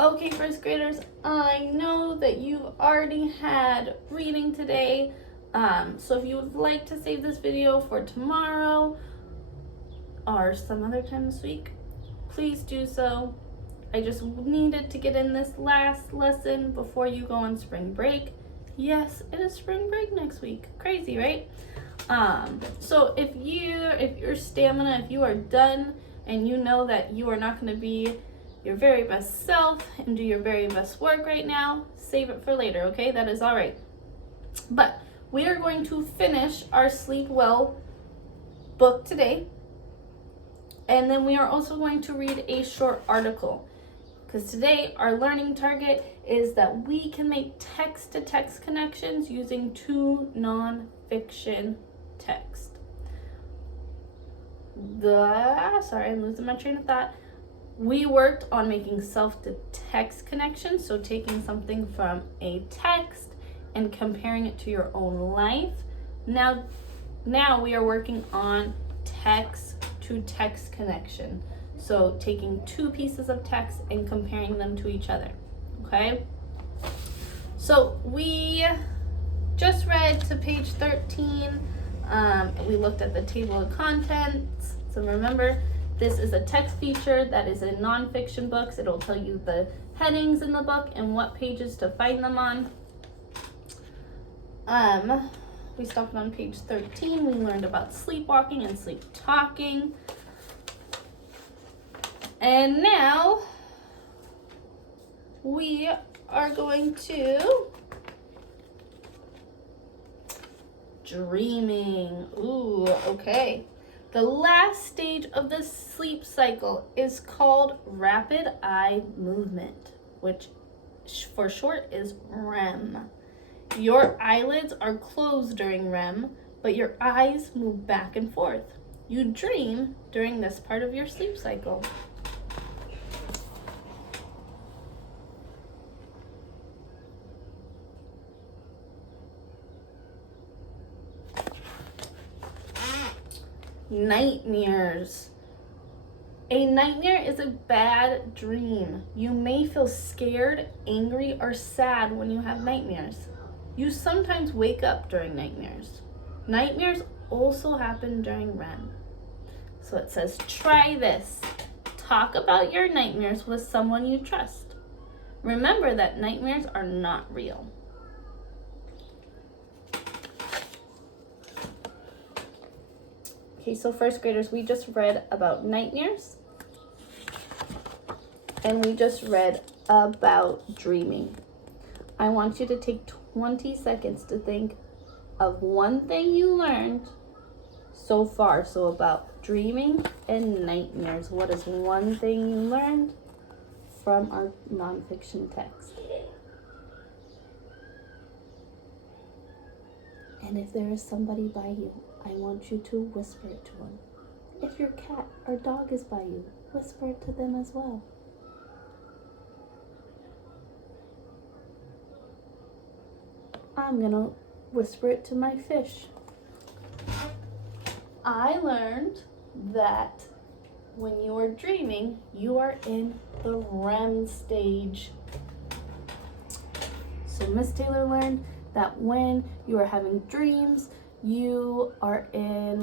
Okay, first graders, I know that you've already had reading today. So if you would like to save this video for tomorrow or some other time this week, please do so. I just needed to get in this last lesson before you go on spring break. Yes, it is spring break next week. Crazy, right? So if your stamina, if you are done and you know that you are not going to be your very best self and do your very best work right now, save it for later, okay? That is all right. But we are going to finish our Sleep Well book today. And then we are also going to read a short article. Because today our learning target is that we can make text-to-text connections using 2 nonfiction text. Sorry, I'm losing my train of thought. We worked on making self-to-text connections, so taking something from a text and comparing it to your own life. Now we are working on text-to-text connection. So taking 2 pieces of text and comparing them to each other, okay? So we just read to page 13. We looked at the table of contents. So remember, this is a text feature that is in nonfiction books. It'll tell you the headings in the book and what pages to find them on. We stopped on page 13. We learned about sleepwalking and sleep talking. And now we are going to dreaming. Ooh, okay. The last stage of the sleep cycle is called rapid eye movement, which for short is REM. Your eyelids are closed during REM, but your eyes move back and forth. You dream during this part of your sleep cycle. Nightmares. A nightmare is a bad dream. You may feel scared, angry, or sad when you have nightmares. You sometimes wake up during nightmares. Nightmares also happen during REM. So it says, try this. Talk about your nightmares with someone you trust. Remember that nightmares are not real. Okay, so first graders, we just read about nightmares and we just read about dreaming. I want you to take 20 seconds to think of one thing you learned so far. So about dreaming and nightmares. What is one thing you learned from our nonfiction text? And if there is somebody by you, I want you to whisper it to them. If your cat or dog is by you, whisper it to them as well. I'm gonna whisper it to my fish. I learned that when you are dreaming, you are in the REM stage. So Miss Taylor learned that when you are having dreams, you are in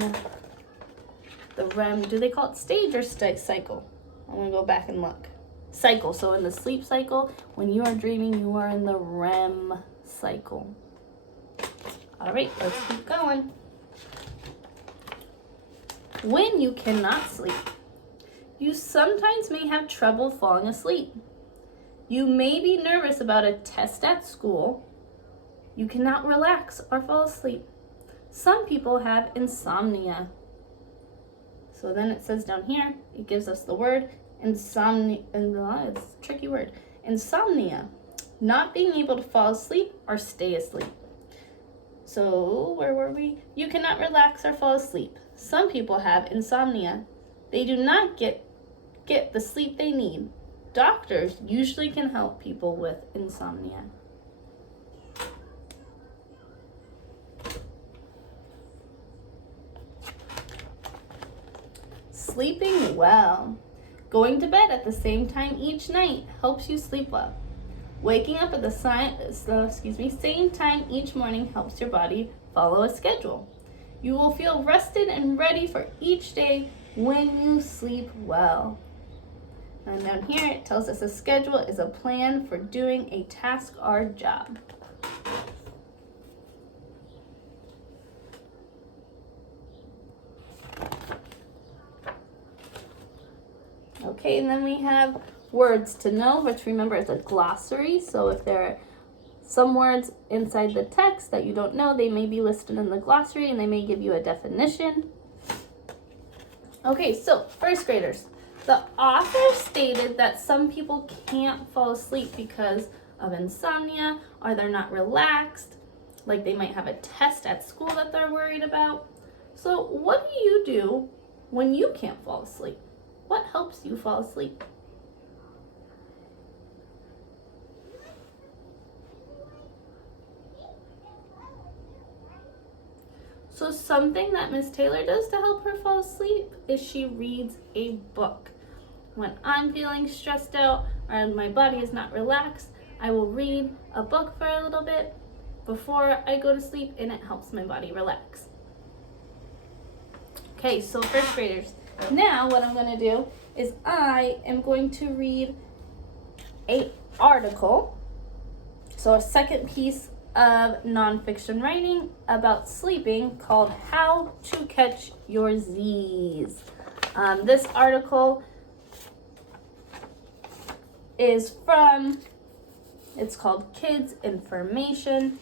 the REM, do they call it stage or cycle? I'm gonna go back and look. Cycle, so in the sleep cycle, when you are dreaming, you are in the REM cycle. All right, let's keep going. When you cannot sleep, you sometimes may have trouble falling asleep. You may be nervous about a test at school. You cannot relax or fall asleep. Some people have insomnia. So then it says down here, it gives us the word insomnia, and it's a tricky word. Insomnia, not being able to fall asleep or stay asleep. So where were we? You cannot relax or fall asleep. Some people have insomnia. They do not get the sleep they need. Doctors usually can help people with insomnia. Sleeping well. Going to bed at the same time each night helps you sleep well. Waking up at the same time each morning helps your body follow a schedule. You will feel rested and ready for each day when you sleep well. And down here it tells us a schedule is a plan for doing a task or job. Okay, and then we have words to know, which remember is a glossary. So if there are some words inside the text that you don't know, they may be listed in the glossary and they may give you a definition. Okay, so first graders. The author stated that some people can't fall asleep because of insomnia or they're not relaxed, like they might have a test at school that they're worried about. So what do you do when you can't fall asleep? What helps you fall asleep? So something that Miss Taylor does to help her fall asleep is she reads a book. When I'm feeling stressed out or my body is not relaxed, I will read a book for a little bit before I go to sleep, and it helps my body relax. Okay, so first graders, now what I'm going to do is I am going to read an article, so a second piece of nonfiction writing about sleeping called How to Catch Your Z's. This article is it's called Kids Information.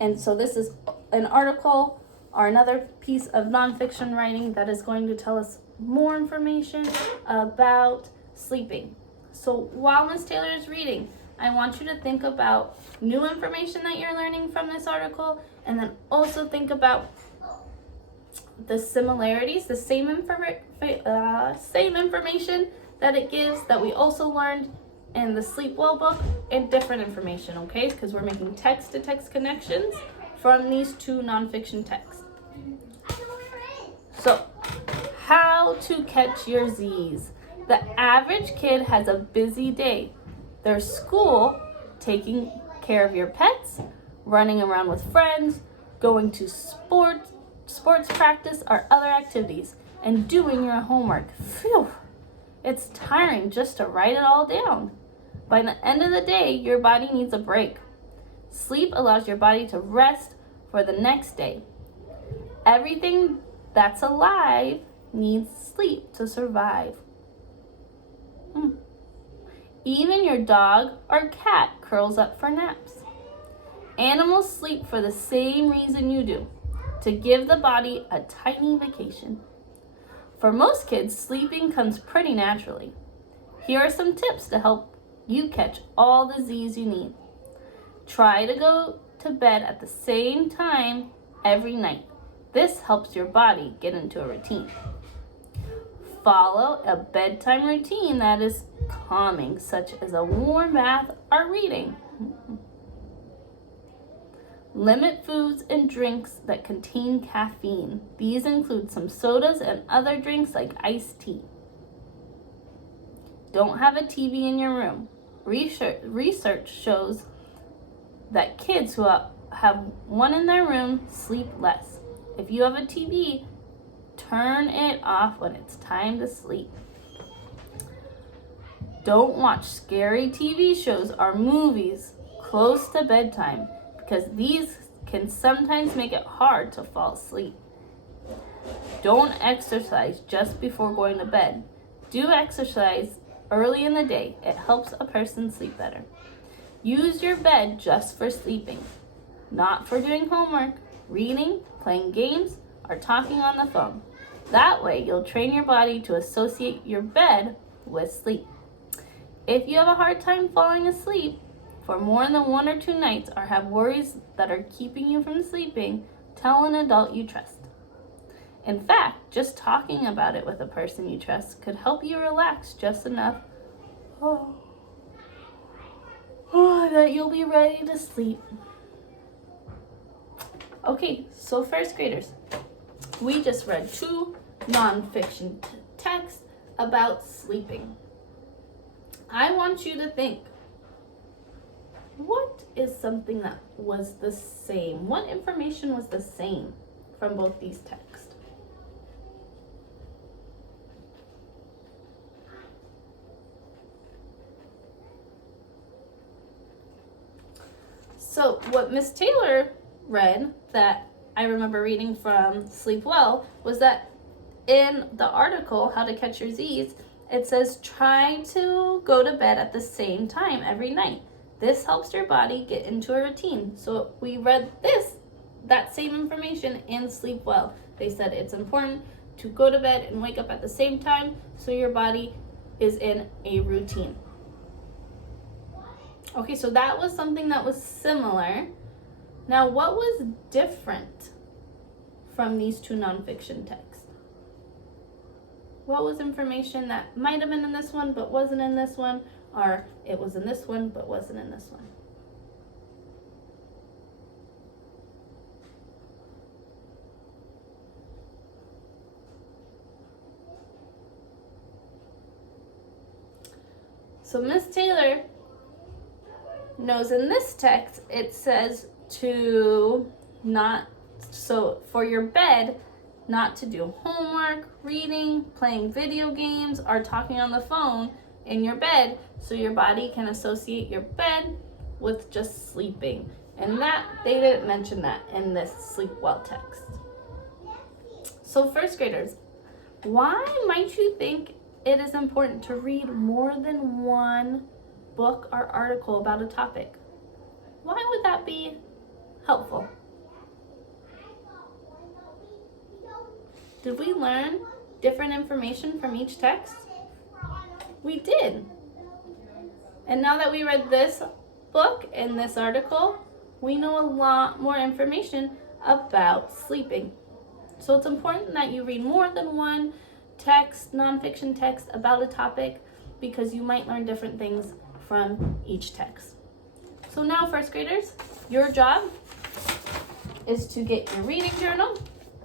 And so this is an article or another piece of nonfiction writing that is going to tell us more information about sleeping. So while Ms. Taylor is reading, I want you to think about new information that you're learning from this article, and then also think about the similarities, the same information that it gives that we also learned in the Sleep Well book, and different information, okay? Because we're making text-to-text connections from these two nonfiction texts. So, how to catch your Z's. The average kid has a busy day. There's school, taking care of your pets, running around with friends, going to sports practice or other activities, and doing your homework. Phew! It's tiring just to write it all down. By the end of the day, your body needs a break. Sleep allows your body to rest for the next day. Everything that's alive needs sleep to survive. Even your dog or cat curls up for naps. Animals sleep for the same reason you do, to give the body a tiny vacation. For most kids, sleeping comes pretty naturally. Here are some tips to help you catch all the Z's you need. Try to go to bed at the same time every night. This helps your body get into a routine. Follow a bedtime routine that is calming, such as a warm bath or reading. Limit foods and drinks that contain caffeine. These include some sodas and other drinks like iced tea. Don't have a TV in your room. Research shows that kids who have one in their room sleep less. If you have a TV, turn it off when it's time to sleep. Don't watch scary TV shows or movies close to bedtime, because these can sometimes make it hard to fall asleep. Don't exercise just before going to bed. Do exercise early in the day. It helps a person sleep better. Use your bed just for sleeping, not for doing homework, reading, playing games, or talking on the phone. That way, you'll train your body to associate your bed with sleep. If you have a hard time falling asleep for more than 1 or 2 nights, or have worries that are keeping you from sleeping, tell an adult you trust. In fact, just talking about it with a person you trust could help you relax just enough that you'll be ready to sleep. Okay, so first graders, we just read 2 nonfiction texts about sleeping. I want you to think, what is something that was the same? What information was the same from both these texts? So what Miss Taylor read, that I remember reading from Sleep Well, was that in the article, How to Catch Your Z's, it says try to go to bed at the same time every night. This helps your body get into a routine. So we read that same information in Sleep Well. They said it's important to go to bed and wake up at the same time so your body is in a routine. Okay, so that was something that was similar. Now, what was different from these two nonfiction texts? What was information that might have been in this one but wasn't in this one, or it was in this one but wasn't in this one? So Miss Taylor knows in this text it says to for your bed, not to do homework, reading, playing video games, or talking on the phone in your bed, so your body can associate your bed with just sleeping. And that they didn't mention that in this Sleep Well text. So first graders, why might you think it is important to read more than one book or article about a topic? Why would that be helpful? Did we learn different information from each text? We did. And now that we read this book and this article, we know a lot more information about sleeping. So it's important that you read more than one text, nonfiction text about a topic, because you might learn different things from each text. So now, first graders, your job is to get your reading journal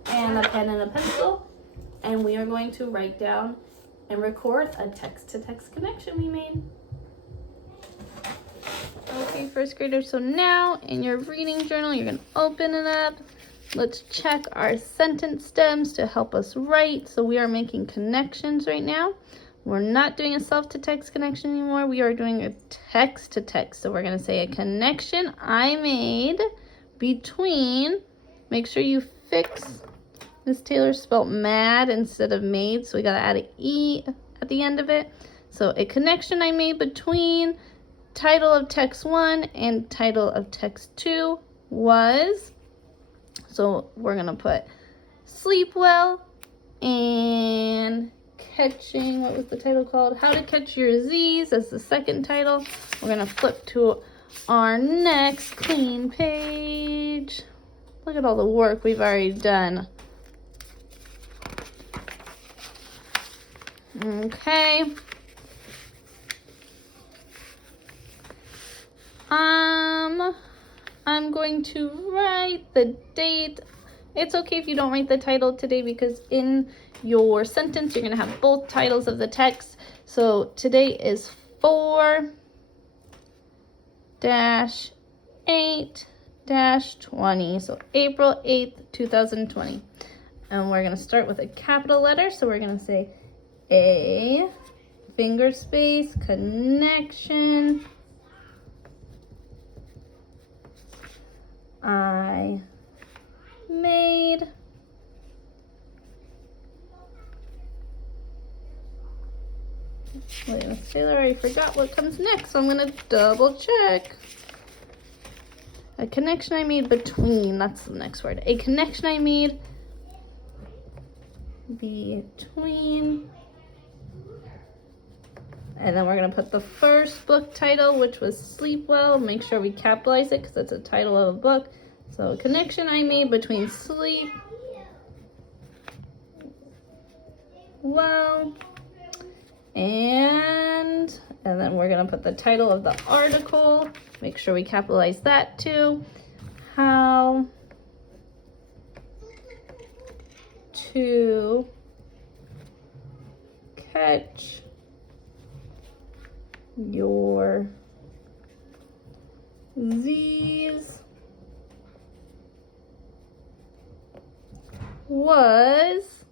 and a pen and a pencil, and we are going to write down and record a text-to-text connection we made. Okay, first graders, so now in your reading journal, you're going to open it up. Let's check our sentence stems to help us write. So we are making connections right now. We're not doing a self-to-text connection anymore. We are doing a text-to-text. So we're going to say a connection I made between, make sure you fix, Miss Taylor spelled mad instead of made, so we got to add an E at the end of it. So a connection I made between title of text 1 and title of text 2 was, so we're going to put Sleep Well and catching, what was the title called? How to Catch Your Z's as the second title. We're going to flip to our next clean page. Look at all the work we've already done. Okay. I'm going to write the date. It's okay if you don't write the title today, because in your sentence, you're going to have both titles of the text. So today is 4-8-20. So April 8th, 2020. And we're going to start with a capital letter. So we're going to say A, finger space, connection, I made. Wait, Miss Taylor, I forgot what comes next, so I'm going to double check. A connection I made between, that's the next word. A connection I made between. And then we're going to put the first book title, which was Sleep Well. Make sure we capitalize it because it's a title of a book. So a connection I made between Sleep Well and then we're going to put the title of the article. Make sure we capitalize that too. How to catch your Z's was,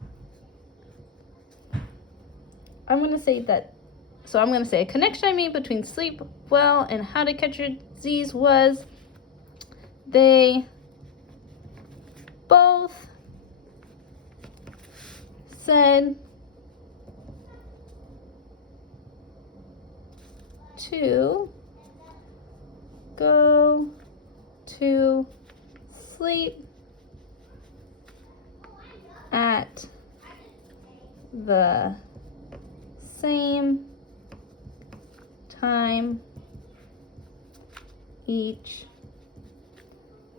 I'm going to say a connection I made between sleep well and how to catch your Z's was they both said to go to sleep at the same time each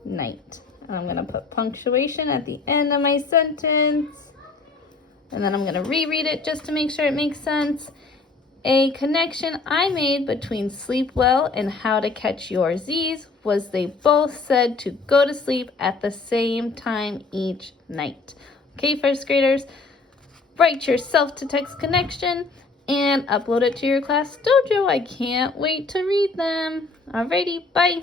night. And I'm going to put punctuation at the end of my sentence. And then I'm going to reread it just to make sure it makes sense. A connection I made between sleep well and how to catch your Z's was they both said to go to sleep at the same time each night. Okay, first graders, write your self-to-text connection and upload it to your class dojo. I can't wait to read them. Alrighty, bye.